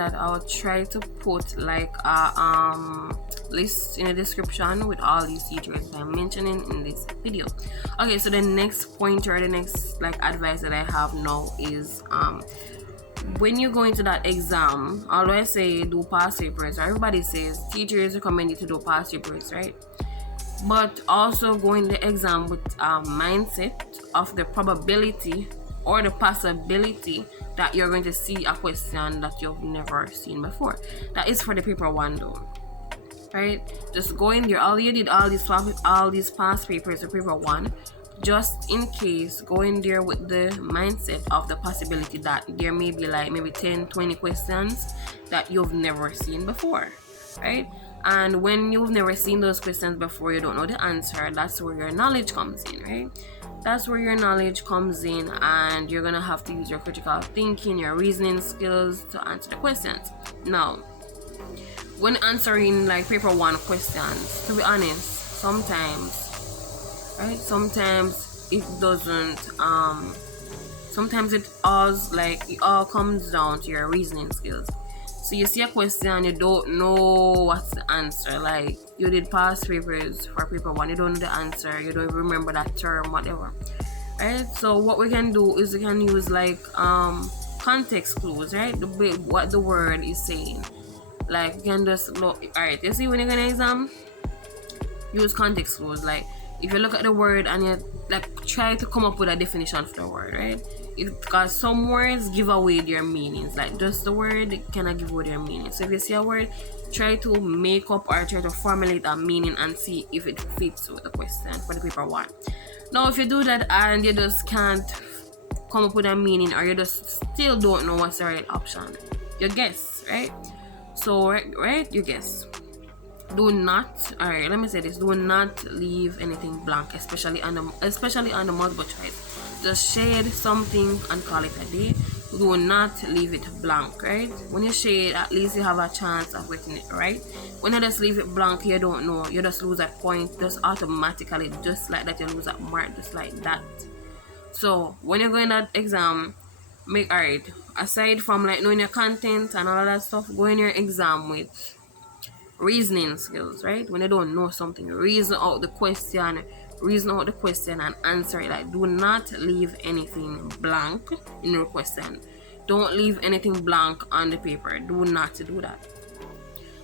that, I'll try to put like a list in the description with all these teachers that I'm mentioning in this video. Okay, so the next pointer, the next like advice that I have now is when you go into that exam, although I say do past papers, everybody says teachers recommend you to do past papers, right? But also go in the exam with a mindset of the probability or the possibility that you're going to see a question that you've never seen before. That is for the paper 1 though, right? Just go in there, all you did all these past papers for paper 1, just in case, go in there with the mindset of the possibility that there may be like maybe 10-20 questions that you've never seen before, right? And when you've never seen those questions before, you don't know the answer, that's where your knowledge comes in, right? That's where your knowledge comes in, and you're gonna have to use your critical thinking, your reasoning skills to answer the questions. Now, when answering like paper 1 questions, to be honest, sometimes, right? Sometimes it doesn't. Sometimes it all comes down to your reasoning skills. So you see a question, you don't know what's the answer. Like you did past papers for paper 1, you don't know the answer, you don't even remember that term, whatever. Right? So what we can do is we can use like context clues, right? What the word is saying. Like you can just look. Alright, you see when you're gonna exam, use context clues. Like if you look at the word and you like try to come up with a definition for the word, right? Because some words give away their meanings, like just the word cannot give away their meaning. So if you see a word, try to make up or try to formulate a meaning and see if it fits with the question for the paper 1. Now if you do that and you just can't come up with a meaning, or you just still don't know what's the right option, you guess, right? So right, you guess. Do not, alright, let me say this, do not leave anything blank, especially on the multiple choice. Just shade something and call it a day. Do not leave it blank, right? When you shade, at least you have a chance of getting it right. When you just leave it blank, you don't know, you just lose a point, just automatically, just like that, you lose a mark, just like that. So when you're going that exam, alright, aside from like knowing your content and all of that stuff, go in your exam with reasoning skills, right? When you don't know something, reason out the question and answer it. Like do not leave anything blank in your question. Don't leave anything blank on the paper. Do not do that.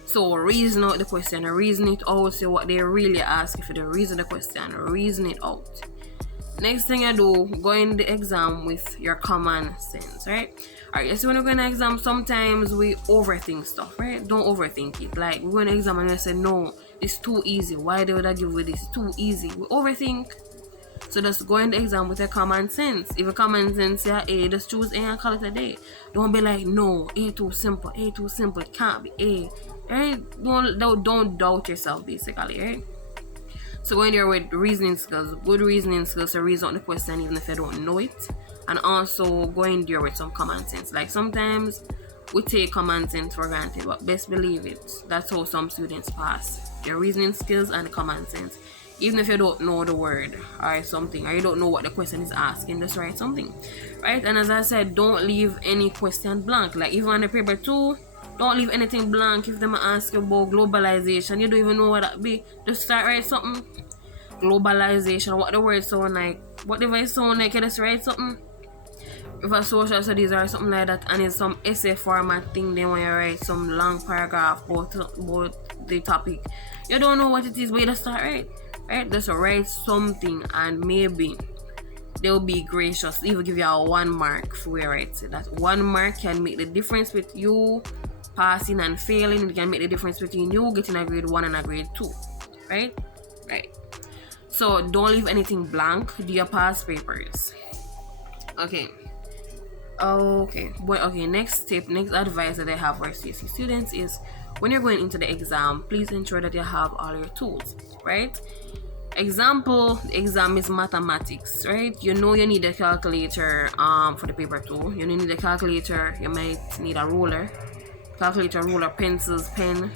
So reason out the question, reason it out, say what they really ask if you reason the question, reason it out. Next thing I do, go in the exam with your common sense, right? Alright, so when we're going to exam, sometimes we overthink stuff, right? Don't overthink it. Like we're going to exam and we say, no, it's too easy. Why would I give you this? It's too easy. We overthink. So just go in the exam with your common sense. If your common sense say A, just choose A and call it a day. Don't be like, no, A too simple, it can't be A. Right? Don't doubt yourself, basically, right? So go in there with reasoning skills, good reasoning skills to reason out the question even if you don't know it. And also go in there with some common sense. Like sometimes we take common sense for granted, but best believe it, that's how some students pass. Their reasoning skills and common sense. Even if you don't know the word or something, or you don't know what the question is asking, just write something, right? And as I said, don't leave any question blank. Like even on the paper 2, don't leave anything blank. If them ask you about globalization, you don't even know what that be, just start write something. Globalization, what the word sound like, whatever it sound like, you just write something. If a social studies or something like that, and it's some essay format thing, then when you write some long paragraph about the topic, you don't know what it is, but you just start right? Just write something, and maybe they'll be gracious, even give you a 1 mark for where you write it. That 1 mark can make the difference with you passing and failing. It can make the difference between you getting a grade 1 and a grade 2, right? So don't leave anything blank. Do your past papers. Okay, next advice that I have for CXC students is when you're going into the exam, please ensure that you have all your tools, right? Example, the exam is mathematics, right? You know you need a calculator for the paper 2. You need a calculator, you might need a ruler, pencils, pen.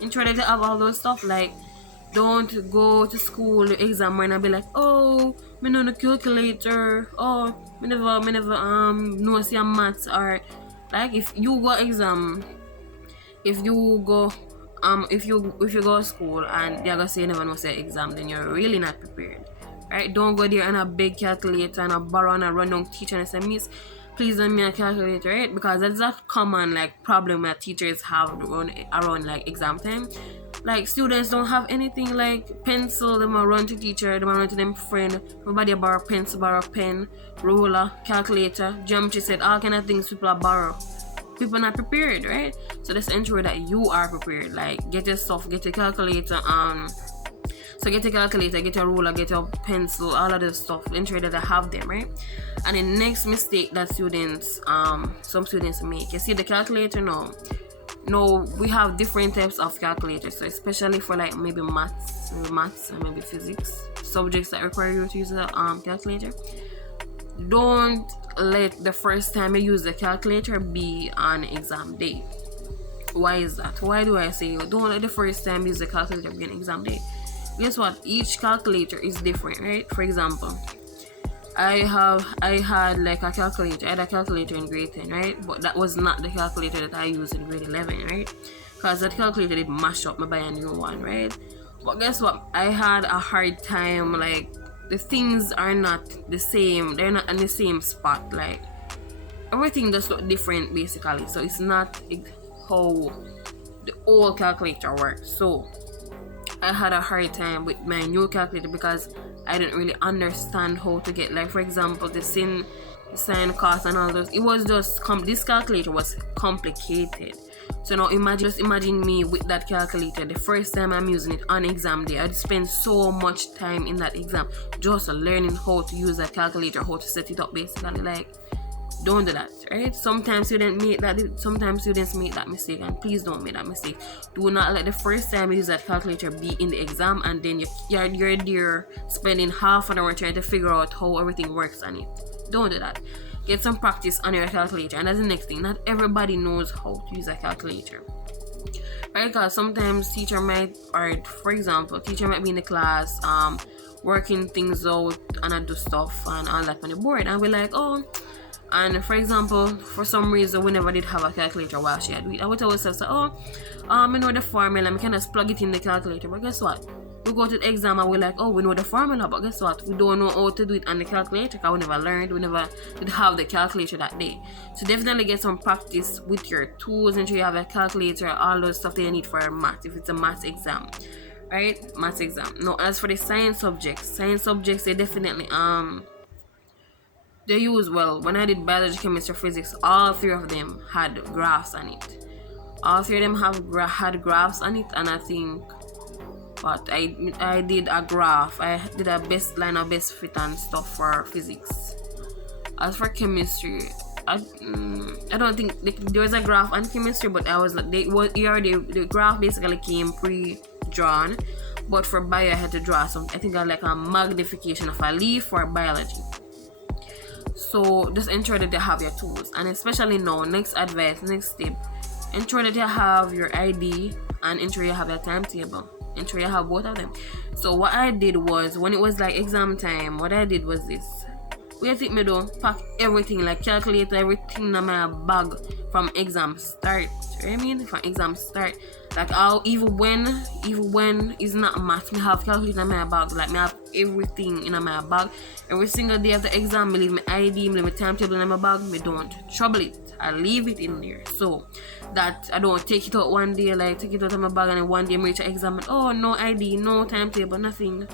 Ensure that you have all those stuff. Like don't go to school, the exam and be like, oh, me know the calculator, oh, me never know see a maths, or Like if you go exam, if you go to school and they're gonna say you never know say exam, then you're really not prepared. Right? Don't go there and a big calculator and a borrow and a run down teacher and say, Miss, please lend me a calculator, right? Because that's that common like problem that teachers have around like exam time. Like students don't have anything like pencil, they might run to teacher, they might run to them friend, everybody borrow pencil, borrow pen, ruler, calculator, geometry set, all kind of things people are borrow. People not prepared, right? So let's ensure that you are prepared. Like get your stuff, get your calculator, so get your calculator, get your ruler, get your pencil, all of this stuff. Ensure that I have them, right? And the next mistake that some students make, you see the calculator now. No, we have different types of calculators, so especially for like maybe maths and maybe physics subjects that require you to use a calculator. Don't let the first time you use the calculator be on exam day. Why is that? Why do I say don't let the first time use the calculator be on exam day? Guess what? Each calculator is different, right? For example, I had like a calculator. I had a calculator in grade 10, right? But that was not the calculator that I used in grade 11, right? Because that calculator did mash up. I buy a new one, right? But guess what? I had a hard time. Like the things are not the same. They're not in the same spot. Like everything just look different, basically. So it's not how the old calculator works. So I had a hard time with my new calculator because I didn't really understand how to get, like for example, the sin, sine, cos and all those. It was just this calculator was complicated. So now imagine me with that calculator. The first time I'm using it on exam day, I'd spend so much time in that exam just learning how to use that calculator, how to set it up, basically. Like, don't do that, right? Sometimes students make that mistake, and please don't make that mistake. Do not let the first time you use that calculator be in the exam, and then you're there spending half an hour trying to figure out how everything works on it. Don't do that. Get some practice on your calculator, and that's the next thing. Not everybody knows how to use a calculator, right? Because sometimes teacher might be in the class working things out and I do stuff and all that on the board, and we're like, oh. And for example, for some reason, we never did have a calculator while she had it. I would tell ourselves, I know the formula, I can just plug it in the calculator. But guess what? We go to the exam and we're like, oh, we know the formula, but guess what? We don't know how to do it on the calculator because we never learned, we never did have the calculator that day. So definitely get some practice with your tools, ensure you have a calculator, all those stuff that you need for a math, if it's a math exam. Right? Math exam. Now, as for the science subjects, they definitely, they use, well, when I did biology, chemistry, physics, all three of them had graphs on it. All three of them had graphs on it, and I think, but I did a graph. I did a best line of best fit and stuff for physics. As for chemistry, I don't think there was a graph on chemistry, but the graph basically came pre-drawn. But for bio, I had to draw I think I like a magnification of a leaf for biology. So just ensure that you have your tools, and especially now, next tip, ensure that you have your ID and ensure you have your timetable. Ensure you have both of them. So what I did was, when it was like exam time, what I did was this. We think me do pack everything, like calculator, everything in my bag from exam start. You know what I mean? From exam start. Like even when it's not math, me have calculator in my bag. Like me have everything in my bag. Every single day of the exam, me leave my ID, me leave my timetable in my bag. Me don't trouble it. I leave it in there so that I don't take it out one day, like take it out of my bag, and then one day I reach an exam and oh, no ID, no timetable, nothing.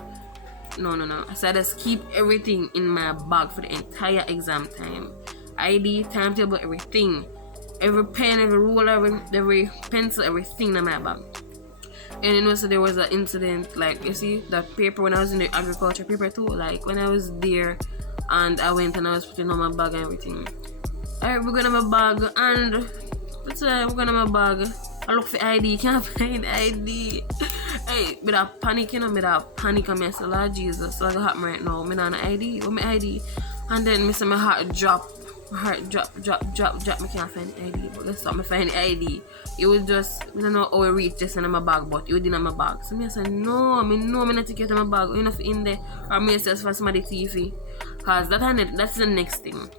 No. So I just keep everything in my bag for the entire exam time. ID, timetable, everything. Every pen, every ruler, every pencil, everything in my bag. And then also there was an incident, like you see that paper when I was in the agriculture paper too, like when I was there and I went and I was putting on my bag and everything. Alright, we're going to my bag and we're going to my bag. I look for ID, can't find ID. Hey, me that panic, and I said, Lord Jesus, what's happen right now? Me not an ID, where my ID? And then me say my heart drop, me can't find ID. But guess what, me find ID. It was just, I don't know how it reached just in my bag, but it was in my bag. So me said, no, me not take it in my bag, enough in there, or me says for somebody TV. Cause that's the next thing.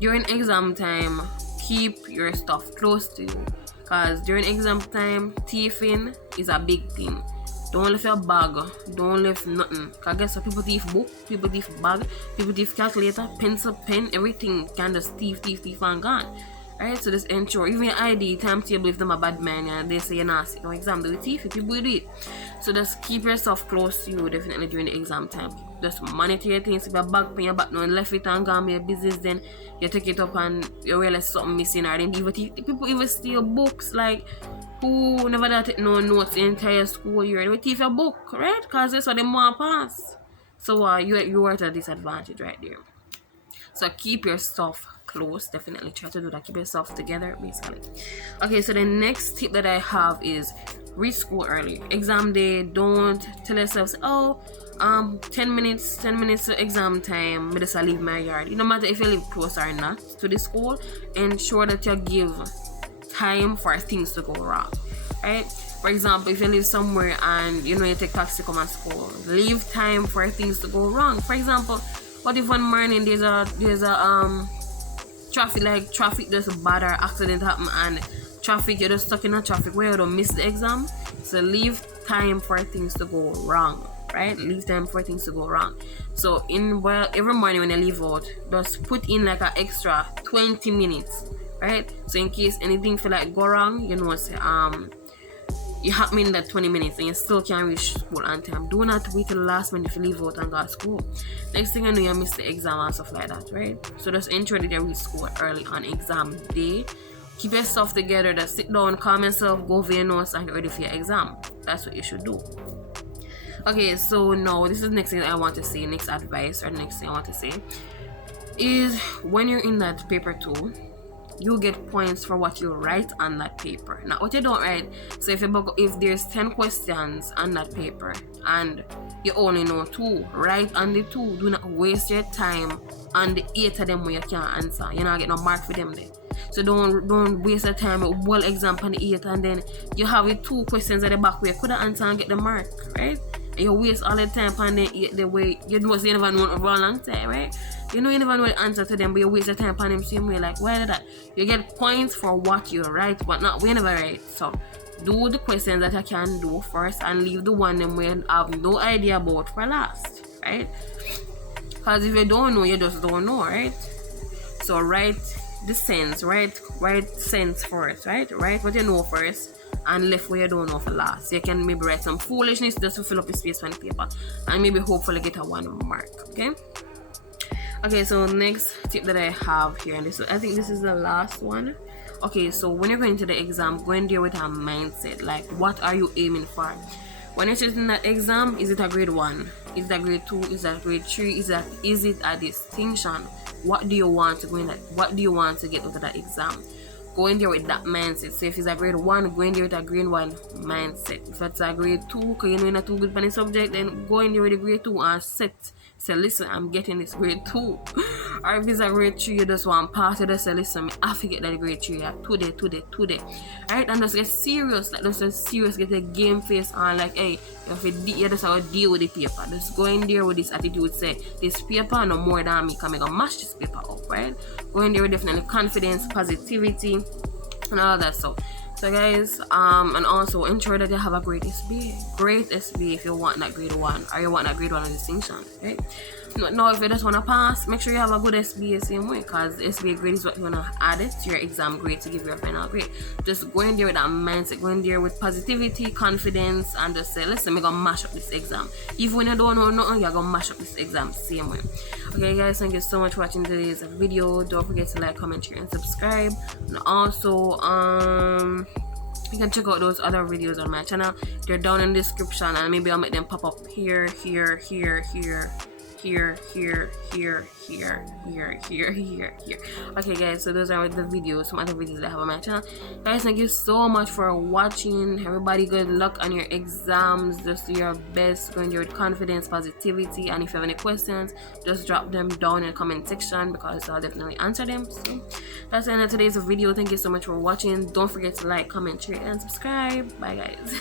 During exam time, keep your stuff close to you, because during exam time, thieving is a big thing. Don't leave your bag, don't leave nothing. Because guess what? People thief book, people thief bag, people thief calculator, pencil, pen, everything can just thief and gone. Alright, so just ensure, even your ID, timetable, if them a bad man, and they say you're not sit no exam, do it thief, people do it. So just keep yourself close to you definitely during the exam time. Just monitor your things. If your bag pen your back no left it and gone your business, then you take it up and you realize something missing, or then people even steal books. Like, who never did take no notes the entire school year? They will thief your book, right? Because that's what they want pass. So you are at a disadvantage right there. So keep your stuff close. Definitely try to do that. Keep yourself together, basically. Okay, so the next tip that I have is reach school early. Exam day, don't tell yourselves, 10 minutes to exam time, I just leave my yard. No matter if you live close or not to the school, ensure that you give time for things to go wrong, right? For example, if you live somewhere and you take taxi to come to school, leave time for things to go wrong. For example, what if one morning there's a traffic just bad or accident happen, and you're just stuck in a traffic where you don't miss the exam? So leave time for things to go wrong, right? Leave time for things to go wrong. So every morning when you leave out, just put in like an extra 20 minutes, right? So in case anything feel like go wrong, you have in that 20 minutes and you still can't reach school on time. Do not wait till the last minute if you leave out and go to school. Next thing you know, you miss the exam and stuff like that, right? So just ensure that you reach school early on exam day. Keep yourself together, just sit down, calm yourself, go over your notes and get ready for your exam. That's what you should do. Okay, so now this is the next thing I want to say, next advice or next thing I want to say is when you're in that paper 2, you get points for what you write on that paper. Now, what you don't write, so if there's 10 questions on that paper and you only know 2, write on the 2. Do not waste your time on the 8 of them where you can't answer. You're not getting no mark for them there. So don't waste your time with one exam on the 8 and then you have the 2 questions at the back where you could answer and get the mark, right? And you waste all the time on the way you know you never know for a long time, right? You know you never know the answer to them, but you waste your time on them same way. Like, why did that? You get points for what you write, but not we never write. So do the questions that I can do first and leave the one them we have no idea about for last, right? Because if you don't know, you just don't know, right? So write the sense, write sense first, right? Write what you know first and left what you don't know for last. So you can maybe write some foolishness just to fill up the space on the paper and maybe hopefully get a 1 mark, okay? Okay, so next tip that I have here, and I think this is the last one. Okay, so when you're going to the exam, go in there with a mindset. Like, what are you aiming for? When you're sitting in that exam, is it a grade 1? Is it a grade 2? Is it a grade 3? Is it a distinction? What do you want to go in that? What do you want to get out of that exam? Go in there with that mindset. So if it's a grade 1, go in there with a grade 1 mindset. If it's a grade 2, because you're not too good for the subject, then go in there with a grade 2 and say, listen, I'm getting this grade 2. Or if it's a grade 3, you just want to pass it, just say, listen, I have to get that grade 3 today. Alright, and just get serious. Like, just get serious, get a game face on. Like, hey, you just have to deal with the paper. Just go in there with this attitude, say, this paper no more than me, because I'm going to mash this paper up, right? Go in there with definitely confidence, positivity, and all that stuff. So guys, and also ensure that you have a great SBA if you want that grade 1 or you want that grade 1 distinction, right? Now if you just want to pass, make sure you have a good SBA same way, because SBA grade is what you want to add it to your exam grade to give you a final grade. Just go in there with that mindset, go in there with positivity, confidence, and just say, listen, I'm gonna mash up this exam. Even when you don't know nothing, you're gonna mash up this exam same way. Okay guys, thank you so much for watching today's video. Don't forget to like, comment, share, and subscribe. And also you can check out those other videos on my channel. They're down in the description, and maybe I'll make them pop up here. Okay guys, so those are the videos, some other videos that I have on my channel. Guys, thank you so much for watching. Everybody, good luck on your exams. Just do your best, go in there with confidence, positivity, and if you have any questions, just drop them down in the comment section, because I'll definitely answer them. So that's the end of today's video. Thank you so much for watching. Don't forget to like, comment, share, and subscribe. Bye guys.